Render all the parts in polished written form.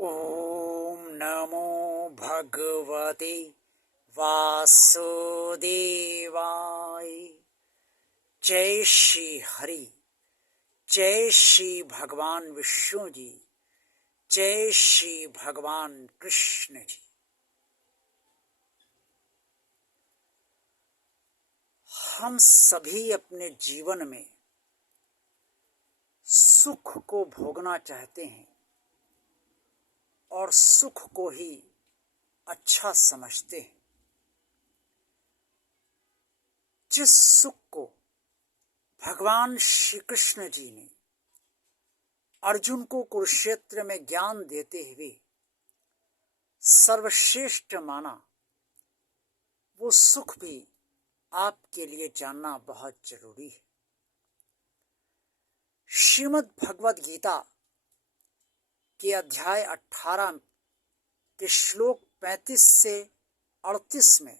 ॐ नमो भगवते वासुदेवाय। जय श्री हरि, जय श्री भगवान विष्णु जी, जय श्री भगवान कृष्ण जी। हम सभी अपने जीवन में सुख को भोगना चाहते हैं और सुख को ही अच्छा समझते हैं। जिस सुख को भगवान श्री कृष्ण जी ने अर्जुन को कुरुक्षेत्र में ज्ञान देते हुए सर्वश्रेष्ठ माना, वो सुख भी आपके लिए जानना बहुत जरूरी है। श्रीमद् भगवद गीता के अध्याय 18 के श्लोक 35 से 38 में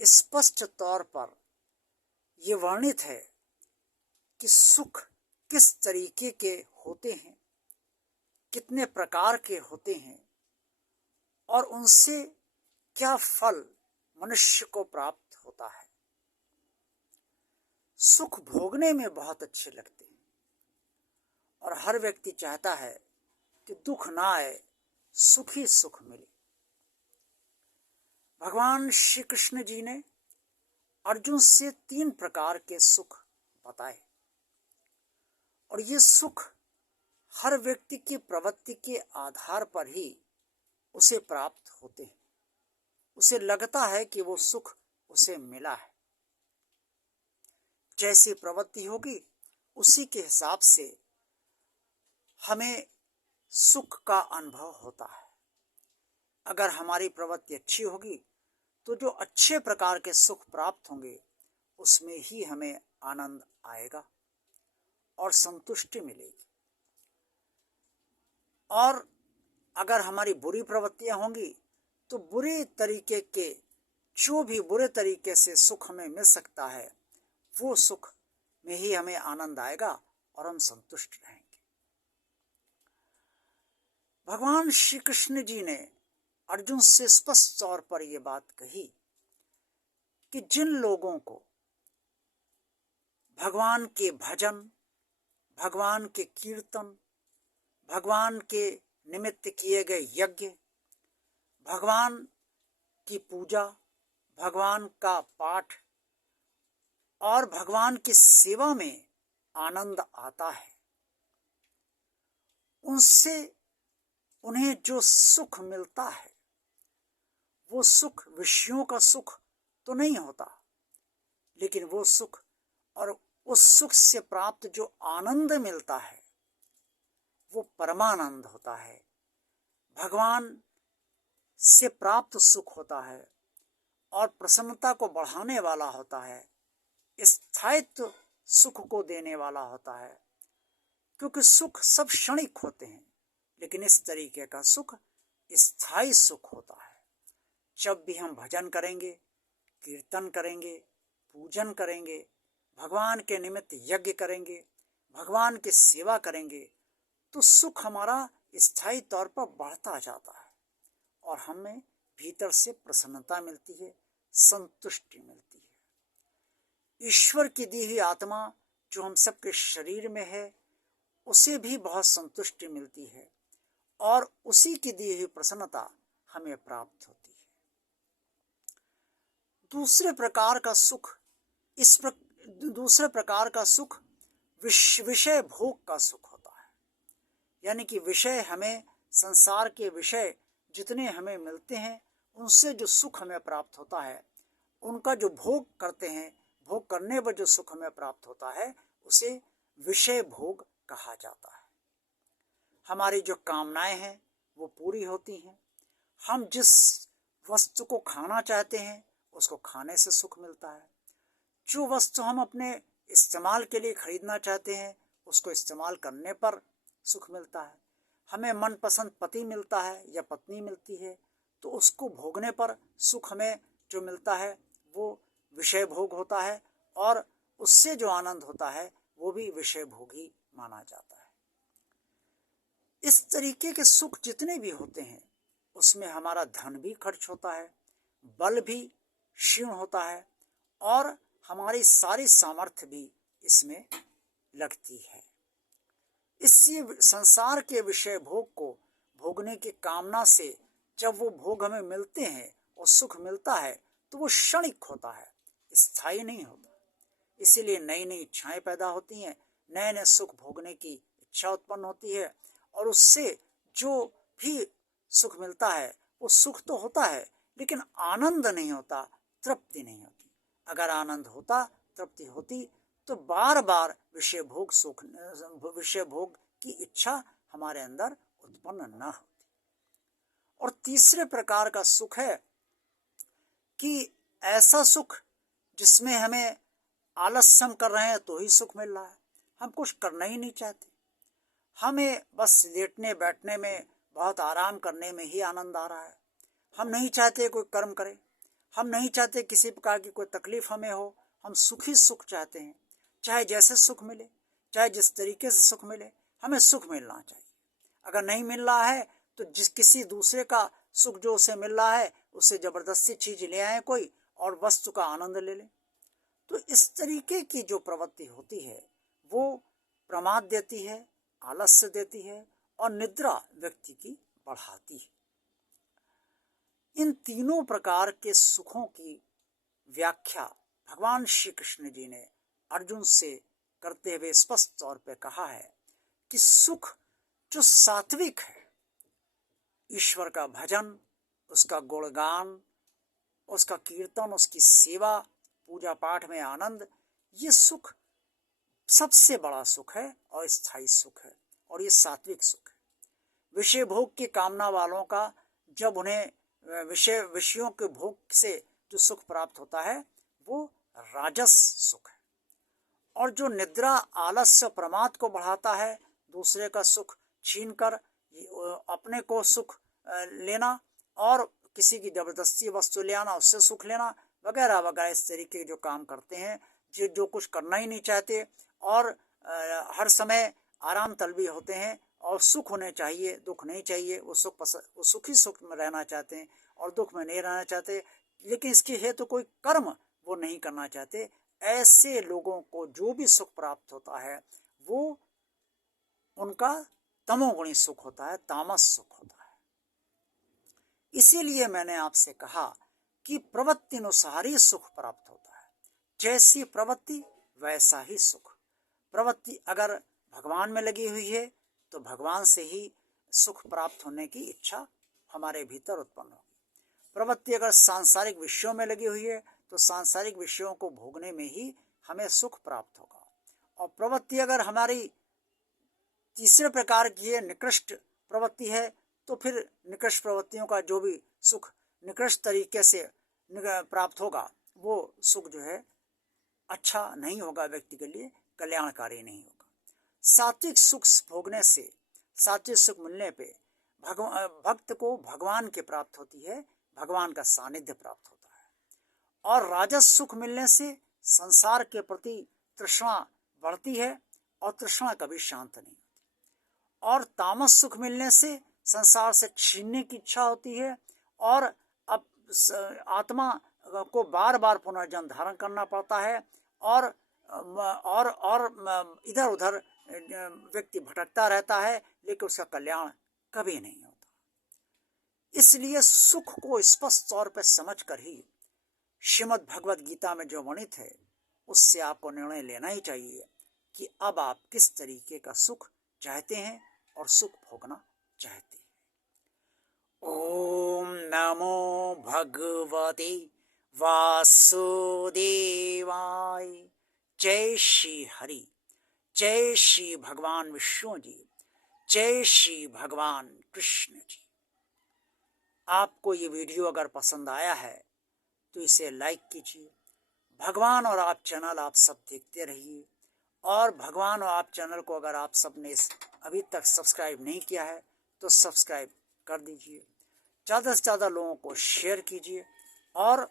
स्पष्ट तौर पर ये वर्णित है कि सुख किस तरीके के होते हैं, कितने प्रकार के होते हैं और उनसे क्या फल मनुष्य को प्राप्त होता है। सुख भोगने में बहुत अच्छे लगते हैं और हर व्यक्ति चाहता है कि दुख ना आए, सुख ही सुख मिले। भगवान श्री कृष्ण जी ने अर्जुन से 3 प्रकार के सुख बताए और ये सुख हर व्यक्ति की प्रवृत्ति के आधार पर ही उसे प्राप्त होते हैं। उसे लगता है कि वो सुख उसे मिला है। जैसी प्रवृत्ति होगी उसी के हिसाब से हमें सुख का अनुभव होता है। अगर हमारी प्रवृत्ति अच्छी होगी तो जो अच्छे प्रकार के सुख प्राप्त होंगे उसमें ही हमें आनंद आएगा और संतुष्टि मिलेगी। और अगर हमारी बुरी प्रवृत्तियां होंगी तो बुरे तरीके के जो भी बुरे तरीके से सुख हमें मिल सकता है वो सुख में ही हमें आनंद आएगा और हम संतुष्ट रहेंगे। भगवान श्री कृष्ण जी ने अर्जुन से स्पष्ट तौर पर यह बात कही कि जिन लोगों को भगवान के भजन, भगवान के कीर्तन, भगवान के निमित्त किए गए यज्ञ, भगवान की पूजा, भगवान का पाठ और भगवान की सेवा में आनंद आता है, उनसे उन्हें जो सुख मिलता है वो सुख विषयों का सुख तो नहीं होता, लेकिन वो सुख और उस सुख से प्राप्त जो आनंद मिलता है वो परमानंद होता है। भगवान से प्राप्त सुख होता है और प्रसन्नता को बढ़ाने वाला होता है, स्थायित्व सुख को देने वाला होता है। क्योंकि सुख सब क्षणिक होते हैं, लेकिन इस तरीके का सुख स्थायी सुख होता है। जब भी हम भजन करेंगे, कीर्तन करेंगे, पूजन करेंगे, भगवान के निमित्त यज्ञ करेंगे, भगवान की सेवा करेंगे तो सुख हमारा स्थायी तौर पर बढ़ता जाता है और हमें भीतर से प्रसन्नता मिलती है, संतुष्टि मिलती है। ईश्वर की दी हुई आत्मा जो हम सबके शरीर में है उसे भी बहुत संतुष्टि मिलती है और उसी की दी हुई प्रसन्नता हमें प्राप्त होती है। दूसरे प्रकार का सुख विषय भोग का सुख होता है। यानी कि विषय, हमें संसार के विषय जितने हमें मिलते हैं उनसे जो सुख हमें प्राप्त होता है, उनका जो भोग करते हैं, भोग करने पर जो सुख हमें प्राप्त होता है उसे विषय भोग कहा जाता है। हमारी जो कामनाएं हैं वो पूरी होती हैं। हम जिस वस्तु को खाना चाहते हैं उसको खाने से सुख मिलता है। जो वस्तु हम अपने इस्तेमाल के लिए खरीदना चाहते हैं उसको इस्तेमाल करने पर सुख मिलता है। हमें मनपसंद पति मिलता है या पत्नी मिलती है तो उसको भोगने पर सुख हमें जो मिलता है वो विषय भोग होता है और उससे जो आनंद होता है वो भी विषय भोग ही माना जाता है। इस तरीके के सुख जितने भी होते हैं उसमें हमारा धन भी खर्च होता है, बल भी क्षीण होता है और हमारी सारी सामर्थ्य भी इसमें लगती है। इसी संसार के विषय भोग को भोगने की कामना से जब वो भोग हमें मिलते हैं और सुख मिलता है तो वो क्षणिक होता है, स्थायी नहीं होता। इसीलिए नई नई इच्छाएं पैदा होती हैं, नए नए सुख भोगने की इच्छा उत्पन्न होती है और उससे जो भी सुख मिलता है वो सुख तो होता है लेकिन आनंद नहीं होता, तृप्ति नहीं होती। अगर आनंद होता, तृप्ति होती तो बार बार विषय भोग की इच्छा हमारे अंदर उत्पन्न न होती। और तीसरे प्रकार का सुख है कि ऐसा सुख जिसमें हमें आलस्य हम कर रहे हैं तो ही सुख मिल रहा है, हम कुछ करना ही नहीं चाहते, हमें बस लेटने बैठने में, बहुत आराम करने में ही आनंद आ रहा है। हम नहीं चाहते कोई कर्म करे, हम नहीं चाहते किसी प्रकार की कोई तकलीफ हमें हो, हम सुखी सुख चाहते हैं। चाहे जैसे सुख मिले, चाहे जिस तरीके से सुख मिले, हमें सुख मिलना चाहिए। अगर नहीं मिल रहा है तो किसी दूसरे का सुख जो उसे मिल रहा है उससे जबरदस्ती चीज ले आए कोई और वस्तु का आनंद ले लें। तो इस तरीके की जो प्रवृत्ति होती है वो प्रमाद देती है, आलस्य देती है और निद्रा व्यक्ति की बढ़ाती है। इन तीनों प्रकार के सुखों की व्याख्या भगवान श्री कृष्ण जी ने अर्जुन से करते हुए स्पष्ट तौर पे कहा है कि सुख जो सात्विक है, ईश्वर का भजन, उसका गुणगान, उसका कीर्तन, उसकी सेवा, पूजा पाठ में आनंद, ये सुख सबसे बड़ा सुख है और स्थायी सुख है और ये सात्विक सुख है। विषय भोग की कामना वालों का जब उन्हें विषयों के भोग से जो सुख प्राप्त होता है वो राजस सुख है। और जो निद्रा, आलस्य, प्रमाद को बढ़ाता है, दूसरे का सुख छीनकर अपने को सुख लेना और किसी की जबरदस्ती वस्तु ले आना, उससे सुख लेना वगैरह वगैरह, इस तरीके के जो काम करते हैं, जो कुछ करना ही नहीं चाहते और हर समय आराम तलबी होते हैं और सुख होने चाहिए, दुख नहीं चाहिए, वो सुखी सुख में रहना चाहते हैं और दुख में नहीं रहना चाहते, लेकिन इसके हेतु कोई कर्म वो नहीं करना चाहते। ऐसे लोगों को जो भी सुख प्राप्त होता है वो उनका तमोगुणी सुख होता है, तामस सुख होता है। इसीलिए मैंने आपसे कहा कि प्रवृत्ति अनुसार ही सुख प्राप्त होता है, जैसी प्रवृत्ति वैसा ही सुख। प्रवृत्ति अगर भगवान में लगी हुई है तो भगवान से ही सुख प्राप्त होने की इच्छा हमारे भीतर उत्पन्न होगी। प्रवृत्ति अगर सांसारिक विषयों में लगी हुई है तो सांसारिक विषयों को भोगने में ही हमें सुख प्राप्त होगा। और प्रवृत्ति अगर हमारी तीसरे प्रकार की है, निकृष्ट प्रवृत्ति है, तो फिर निकृष्ट प्रवृत्तियों का जो भी सुख निकृष्ट तरीके से प्राप्त होगा वो सुख जो है अच्छा नहीं होगा, व्यक्ति के लिए कल्याणकारी नहीं होगा। सात्विक सुख भोगने से, सात्विक सुख मिलने पे भक्त को भगवान की प्राप्त होती है, भगवान का सानिध्य प्राप्त होता है। और राजस सुख मिलने से संसार के प्रति तृष्णा बढ़ती है और तृष्णा कभी शांत नहीं होती। और तामस सुख मिलने से संसार से छीनने की इच्छा होती है और अब आत्मा को बार बार पुनर्जन्म धारण करना पड़ता है और इधर उधर व्यक्ति भटकता रहता है, लेकिन उसका कल्याण कभी नहीं होता। इसलिए सुख को स्पष्ट तौर पर समझकर ही श्रीमद् भगवद गीता में जो वर्णित है उससे आपको निर्णय लेना ही चाहिए कि अब आप किस तरीके का सुख चाहते हैं और सुख भोगना चाहते हैं। ओम नमो भगवते वासुदेवाय। जय श्री हरि, जय श्री भगवान विष्णु जी, जय श्री भगवान कृष्ण जी। आपको ये वीडियो अगर पसंद आया है तो इसे लाइक कीजिए। भगवान और आप चैनल आप सब देखते रहिए और भगवान और आप चैनल को अगर आप सब ने अभी तक सब्सक्राइब नहीं किया है तो सब्सक्राइब कर दीजिए। ज़्यादा से ज़्यादा लोगों को शेयर कीजिए और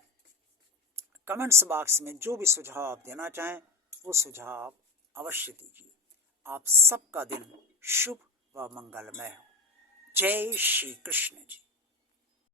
कमेंट्स बॉक्स में जो भी सुझाव आप देना चाहें वो सुझाव अवश्य दीजिए। आप सबका दिन शुभ व मंगलमय हो। जय श्री कृष्ण जी।